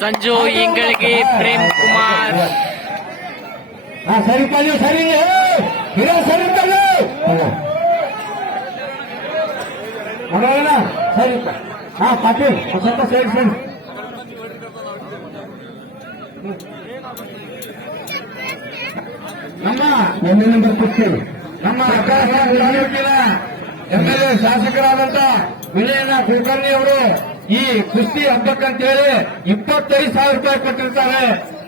ಸಂಜು ಇಂಗಳಿಗೆ ಪ್ರೇಮ್ ಕುಮಾರ್. ಸರಿ ಸರಿ ಸರಿ ಹಾ ಪಾಟೀಲ್ ಸ್ವಲ್ಪ ಸೈಡ್ ಸರಿ. ನಮ್ಮ ನಂಬರ್ ಕೊಡ್ತೀವಿ. ನಮ್ಮ ಎಂಎಲ್ಎ ಶಾಸಕರಾದಂತ ವಿಜಯನ ಕುಲಕರ್ಣಿ ಅವರು. ಈ ಕುಸ್ತಿ ಹಬ್ಬಕ್ಕಂತೇಳಿ ಇಪ್ಪತ್ತೈದು ಸಾವಿರ ರೂಪಾಯಿ ಕೊಟ್ಟಿರ್ತಾರೆ.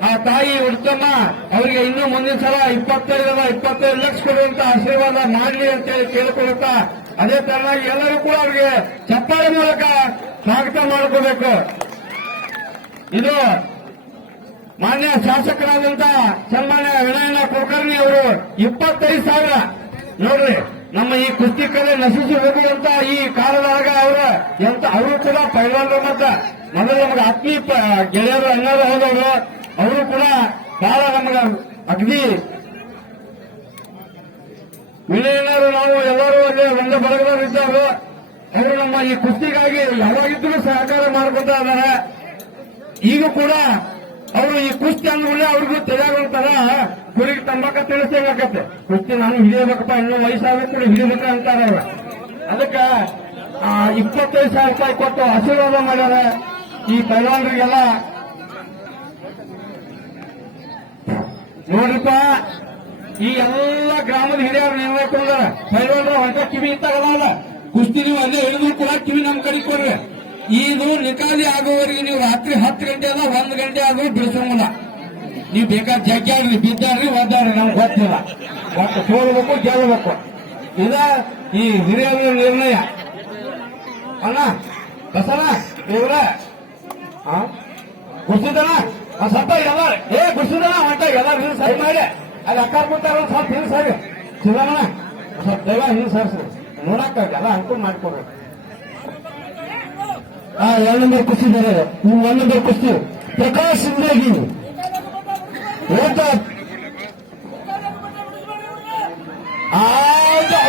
ಆ ತಾಯಿ ಹುಡ್ತಮ್ಮ ಅವರಿಗೆ ಇನ್ನೂ ಮುಂದಿನ ಸಲ ಇಪ್ಪತ್ತೈದು ಇಪ್ಪತ್ತೈದು ಲಕ್ಷ ಕೊಡುವಂತ ಆಶೀರ್ವಾದ ಮಾಡಲಿ ಅಂತೇಳಿ ಕೇಳಿಕೊಳ್ಳುತ್ತಾ, ಅದೇ ತರನಾಗಿ ಎಲ್ಲರೂ ಕೂಡ ಅವರಿಗೆ ಚಪ್ಪಾಳೆ ಮೂಲಕ ಸ್ವಾಗತ ಮಾಡ್ಕೋಬೇಕು ಇದು ಮಾನ್ಯ ಶಾಸಕರಾದಂತ ಸನ್ಮಾನ್ಯ ವಿನಯನ ಕುಲಕರ್ಣಿ ಅವರು ಇಪ್ಪತ್ತೈದು ಸಾವಿರ. ನೋಡ್ರಿ. ನಮ್ಮ ಈ ಕುಸ್ತಿ ಕಲೆ ನಶಿಸಿ ಹೋಗುವಂತ ಈ ಕಾಲದಾಗ ಅವರ ಎಂತ ಅವರು ಕೂಡ ಪೈಲ್ವಾನರು ಮತ್ತ ಮೊದಲು ನಮಗೆ ಆತ್ಮೀಯ ಗೆಳೆಯರು ಅಣ್ಣರು ಹೋದವರು, ಅವರು ಕೂಡ ಬಹಳ ನಮ್ಗೆ ಅಗ್ನಿ ವಿನಯನರು ನಾವು ಎಲ್ಲರೂ ಅಲ್ಲಿ ಒಂದು ಬಳಗದವರು ಅವರು ನಮ್ಮ ಈ ಕುಸ್ತಿಗಾಗಿ ಯಾವಾಗಿದ್ದರೂ ಸಹಕಾರ ಮಾಡ್ಕೊತಾ ಇದ್ದಾರೆ. ಈಗ ಕೂಡ ಅವರು ಈ ಕುಸ್ತಿ ಅಂದ್ಮೇಲೆ ಅವ್ರಿಗೂ ತಿಳಿಯಾಗಂತಾರ ಗುರಿಗೆ ತಂಬಾಕ ತಿಳಿಸ್ದಂಗಾಕತ್ತೆ ಕುಸ್ತಿ ನಾನು ಹಿಡಿಯಬೇಕಪ್ಪ, ಇನ್ನೂ ವಯಸ್ಸಾಗುತ್ತೆ ಹಿಡಿಬೇಕ ಅಂತಾರ ಅವ್ರು. ಅದಕ್ಕ ಇಪ್ಪತ್ತೈದು ಸಾವಿರ ರೂಪಾಯಿ ಕೊಟ್ಟು ಆಶೀರ್ವಾದ ಮಾಡ್ಯಾರ ಈ ಪೈಲ್ವಾನ್ರಿಗೆಲ್ಲ ನೋಡ್ರಿಪ್ಪ, ಈ ಎಲ್ಲ ಗ್ರಾಮದ ಹಿರಿಯರು ನಿರ್ಣಯಿಕೊಂಡಾರ ಪೈಲ್ವಾನ್ರ ಹೊಂಟ ಕಿವಿ ಇತ್ತಾಗಲ್ಲ ಕುಸ್ತಿ ನೀವು ಅಲ್ಲೇ ಹಿಡಿದ್ರು ಕೂಡ ಕಿವಿ ನಮ್ ಕಡೆ ಕೊಡ್ರಿ. ಇದು ನಿಕಾಲಿ ಆಗೋವರೆಗೆ ನೀವು ರಾತ್ರಿ ಹತ್ತು ಗಂಟೆ ಅಲ್ಲ ಒಂದು ಗಂಟೆ ಆದ್ರೂ ಬಿಡಿಸಂಗಿಲ್ಲ. ನೀವು ಬೇಕಾದ ಜಗ್ಗಾಡ್ರಿ ಬಿದ್ದಾಡ್ರಿ, ಒದ್ದಾಡ್ರಿ, ನಮ್ಗೆ ಗೊತ್ತಿಲ್ಲ. ಒಟ್ಟು ತೋಳ್ಬೇಕು ಗೆಲ್ಲಬೇಕು ಇದ ಈ ಹಿರಿಯರ ನಿರ್ಣಯ. ಅಣ್ಣ ಬಸಣ್ಣ ಇವ್ರ ಗುಡ್ಸಿದಣ ಸ್ವಲ್ಪ ಎಲ್ಲ ಏ ಗುಡ್ಸಿದಣ ಹೊಂಟ ಎಲ್ಲ ಹಿಂಗ್ ಸರಿ ಮಾಡಿ. ಅಲ್ಲಿ ಅಕ್ಕ ಕೂತಾರ ಸ್ವಲ್ಪ ಹಿಂಗ್ ಸರಿ. ಸಿದ್ದಣ್ಣ ಸ್ವಲ್ಪ ಎಲ್ಲ ಹಿಂಗ್ ಸರ್ಸ್ರಿ ನೋಡಕ್ಕ ಎಲ್ಲ ಅನುಕೂಲ ಮಾಡ್ಕೊಡ್ರಿ ಆ ಎರಡು ನಂಬರ್ ಕುಸ್ತಿದ್ದಾರೆ ನೀವು ಒಂದು ನಂಬರ್ ಕುಸ್ತಿ ಪ್ರಕಾಶ್ ಸಿಂಗಾಗಿ ಓಟ ಆಯ್ತು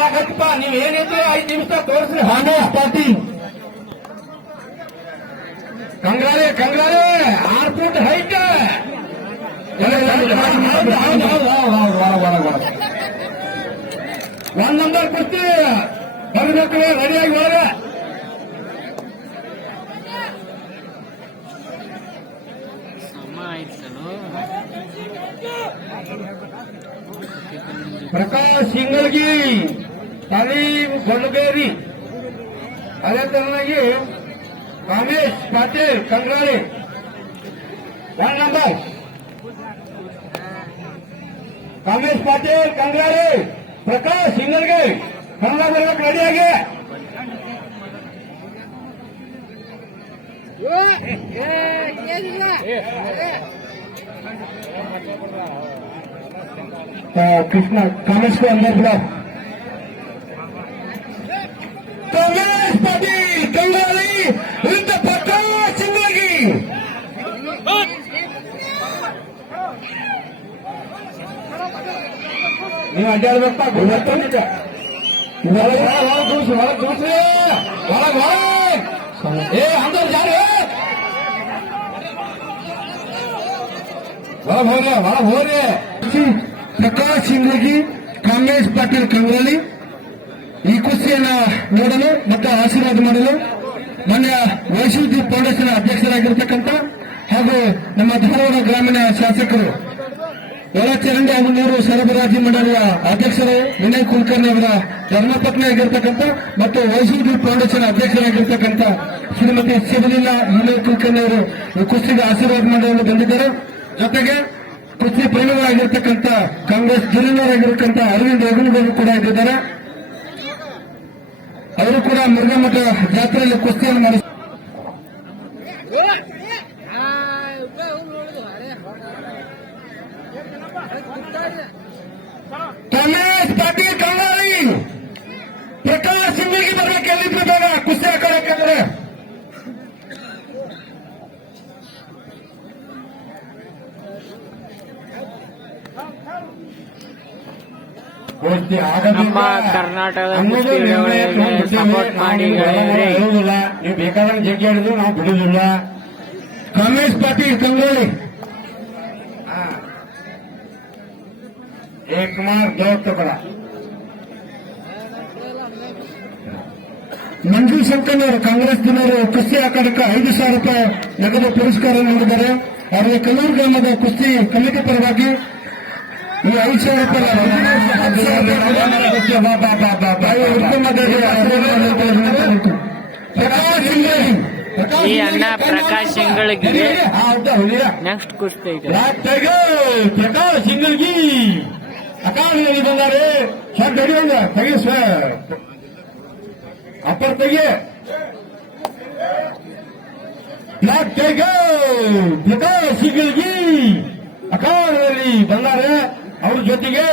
ಆಗತ್ತಪ್ಪ ನೀವ್ ಏನಿದ್ರೆ ಐದು ನಿಮಿಷ ತೋರಿಸ್ರಿ. ಹಾನೆ ಪಾಟೀಲ್. ಕಂಗಾರೆ ಕಂಗಾರೆ ಆರು ಫೂಟ್ ಹೈಟ್ ಒಂದ್ ನಂಬರ್ ಕುಸ್ತಿ ಬರ್ಬೇಕು ರೆಡಿಯಾಗಿ ಹೋಗ ಪ್ರಕಾಶ್ ಸಿಂಗಲ್ಗಿ ತಾಲೀಮ್ ಗೊಂಡಗೇರಿ ಅದೇ ತರನಾಗಿ ಕಾಮೇಶ್ ಪಾಟೀಲ್ ಕಂಗ್ರಾಳಿ ಒನ್ ನಂಬರ್ ಕಾಮೇಶ್ ಪಾಟೀಲ್ ಕಂಗ್ರಾಳಿ ಪ್ರಕಾಶ್ ಸಿಂಗಲ್ಗಿ ಕನ್ನಡ ಬರ್ಬೇಕು ರೆಡಿಯಾಗಿ ಕೃಷ್ಣ ಕಾಮೇಶ್ अंदर ब्लॉक कांग्रेस पार्टी कंगाली विरुद्ध प्रकाश सिंगगी ನೀವು ಅಡ್ಡಾಡ್ಬೇಕಪ್ಪ ಗುರುವತ್ತೊಂದಿದ್ದ ಒಳಗೆ ಒಳಗೆ ದೂಸಿ ಒಳಗೆ ದೂಸ್ರಿ ಒಳಗೆ ಒಳಗೆ ಏ ಅಂದ್ರ ಜಾರಿ ಒಳಗೆ ಹೋಗ್ರಿ ಒಳಗೆ ಹೋಗ್ರಿ ಪ್ರಕಾಶ್ ಸಿಂಗ್ಲಗಿ ಕಾಂಗ್ರೆಸ್ ಪಾಟೀಲ್ ಕಂಗ್ರಲಿ ಈ ಕುಸ್ತಿಯನ್ನ ನೋಡಲು ಮತ್ತು ಆಶೀರ್ವಾದ ಮಾಡಲು ಮಾನ್ಯ ವೈಶುದ್ಧಿ ಫೌಂಡೇಶನ್ ಅಧ್ಯಕ್ಷರಾಗಿರ್ತಕ್ಕಂಥ ಹಾಗೂ ನಮ್ಮ ಧಾರವಾಡ ಗ್ರಾಮೀಣ ಶಾಸಕರು ಒಳಚರಂಡಿ ಹಾಗೂ ಸರಬರಾಜು ಮಂಡಳಿಯ ಅಧ್ಯಕ್ಷರು ವಿನಯ್ ಕುಲಕರ್ಣಿ ಅವರ ಧರ್ಮಪತ್ನಿ ಆಗಿರ್ತಕ್ಕಂಥ ಮತ್ತು ವೈಶುದ್ಧಿ ಫೌಂಡೇಶನ್ ಅಧ್ಯಕ್ಷರಾಗಿರ್ತಕ್ಕಂಥ ಶ್ರೀಮತಿ ಶಿವಲೀಲಾ ವಿನಯ್ ಕುಲಕರ್ಣಿ ಅವರು ಈ ಕುಸ್ತಿಗೆ ಆಶೀರ್ವಾದ ಮಾಡಲು ಬಂದಿದ್ದಾರೆ. ಜೊತೆಗೆ ಕುಸ್ತಿ ಪ್ರೇಮಿಗಳಾಗಿರ್ತಕ್ಕಂಥ ಕಾಂಗ್ರೆಸ್ ಜಿಲ್ಲೆಯವರಾಗಿರ್ತಕ್ಕಂಥ ಅರವಿಂದ್ ಯಗನಗೌಡರು ಕೂಡ ಇದ್ದಿದ್ದಾರೆ ಅವರು ಕೂಡ ಮುರುಘಾಮಠ ಜಾತ್ರೆಯಲ್ಲಿ ಕುಸ್ತಿಯನ್ನು ಮಾಡಿ ಕಾಂಗ್ರೆಸ್ ನಮ್ಮ ಕರ್ನಾಟಕದ ಸಪೋರ್ಟ್ ಮಾಡಿ ನೀವು ಜಗ್ಗಿ ನಾವು ಬಿಡುವುದಿಲ್ಲ. ಕಮ್ಯುನಿಸ್ಟ್ ಪಾರ್ಟಿ ಗಂಗೋಳಿ ಏಕುಮಾರ್ ಗೌತಮರ ಮಂಜು ಶಂಕರ್ ಕಾಂಗ್ರೆಸ್ನವರು ಕುಸ್ತಿ ಆಕಾಡಕ್ಕೆ ಐದು ಸಾವಿರ ರೂಪಾಯಿ ನಗದು ಪುರಸ್ಕಾರ ನೀಡಿದ್ದಾರೆ. ಅವರಿಗೆ ಕಲ್ಲೂರು ಗ್ರಾಮದ ಕುಸ್ತಿ ಕಲಿಕೆ ಪರವಾಗಿ ಈ ಐದು ಸಾವಿರ ರೂಪಾಯಿ ಈ ಅಣ್ಣ ಪ್ರಕಾಶ್ ಸಿಂಗಳಿಗೆ ನೆಕ್ಸ್ಟ್ ಕುಸ್ತಿ ಐತೆ ಪ್ರಕಾಶ್ ಸಿಂಗಲ್ಗಿ ಅಕಾಡೆಮಿ ಬಂದಾರೆ ಶರ್ಟ್ ಹಿಡಿಯೋಣ ತೆಗಿ ಸರ್ ಅಪ್ಪರ್ ತೆಗಿ black tiger Prakash Singalgi academy ಬಂದಾರೆ ಅವ್ರ ಜೊತೆಗೆ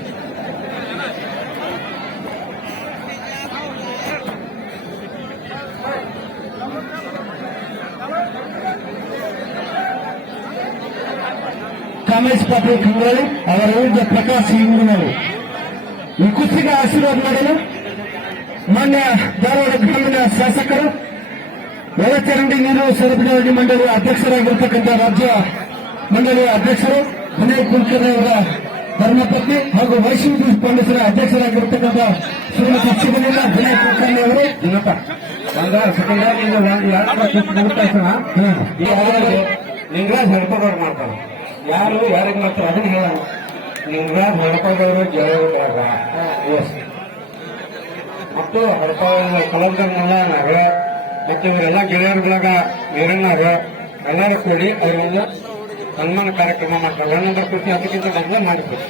ಕಾಮೇಶ್ ಪಾರ್ಟಿ ಕಂಗ್ರಾಳಿ ಅವರ ವಿರುದ್ಧ ಪ್ರಕಾಶ್ ಹಿಂಗುನವರು ಈ ಕುಸ್ತಿಗೆ ಆಶೀರ್ವಾದ ಮಾಡಲು ಮಾನ್ಯ ಧಾರವಾಡ ಗ್ರಾಮೀಣ ಶಾಸಕರು ಒಳಚರಂಡಿ ನೀರು ಸರಬರಾಜು ಮಂಡಳಿಯ ಅಧ್ಯಕ್ಷರಾಗಿರ್ತಕ್ಕಂಥ ರಾಜ್ಯ ಮಂಡಳಿಯ ಅಧ್ಯಕ್ಷರು ವಿನಯ್ ಕುಲಕರ್ಣಿ ಅವರ ಧರ್ಮಪತ್ನಿ ಹಾಗೂ ವೈಷ್ಣವಿ ಫೌಂಡೇಶನ್ ಅಧ್ಯಕ್ಷರಾಗಿರ್ತಕ್ಕಂಥ ಶ್ರೀಮತಿ ಶಿವಲಿಂಗ ವಿನಯ್ ಕುಲಕರ್ಣಿ ಅವರು. ಲಿಂಗರಾಜ್ ಹಡ್ಕೋದವ್ರು ಮಾಡ್ತಾರೆ. ಯಾರು ಯಾರಿಗೆ ಮಾತ್ರ ಅದನ್ನ ಹೇಳ ನಿಮ್ಗೆ ಹೊಡ್ಕೊಂಡವರು ಜಯಬೇಡ ಮತ್ತು ಹೊಡ್ಕೊ ಕಲಂಕರ್ನೆಲ್ಲ ನಾಗ ಮತ್ತು ಇವರೆಲ್ಲ ಗೆಳೆಯರ್ಗಳಾಗ ವೀರನ್ನಾಗ ಎಲ್ಲರೂ ಕೂಡಿ ಅವರೊಂದು ಸನ್ಮಾನ ಕಾರ್ಯಕ್ರಮ ಮಾಡ್ತಾರೆ ಒಂದೊಂದರ ಕೃಷಿ ಅದಕ್ಕಿಂತ ಮೊದಲು ಮಾಡಿಕೊಡಿ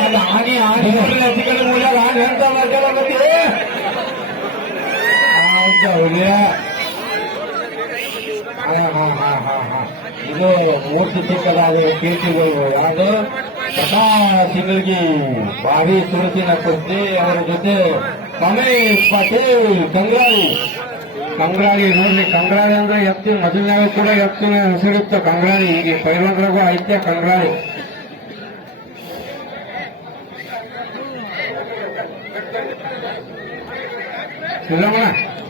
ಅಲ್ಲಿ ಆನೆ ಅಧಿಕಾರಿ ಮೂಲ ನಾನು ಅಂತ ಮಾಡ್ಕೊಳ್ಳೋದು ಹೌದಾ ಇದು ಮೂರ್ತಿ ಸಿಕ್ಕದಾದ ಕೀರ್ತಿಗಳು. ಯಾವುದು? ಪ್ರಕಾಶ್ ಸಿಂಗಲ್ಗಿ ಭಾರಿ ಸುರತಿನ ಕುಸ್ತಿ ಅವರ ಜೊತೆ ರಮೇಶ್ ಪಾಟೀಲ್, ಕಂಗ್ರಾಳಿ. ಕಂಗ್ರಾಳಿ ನೋಡ್ರಿ, ಕಂಗ್ರಾಳಿ ಅಂದ್ರೆ ಎತ್ತಿನ ಮೊದಲನೇ ಕೂಡ ಎತ್ತಿನ ಹೆಸರಿತ್ತು ಕಂಗ್ರಾಳಿ. ಈಗ ಪೈಲಂದ್ರಾಗೂ ಐತೆ ಕಂಗ್ರಾಳಿ. ಅದು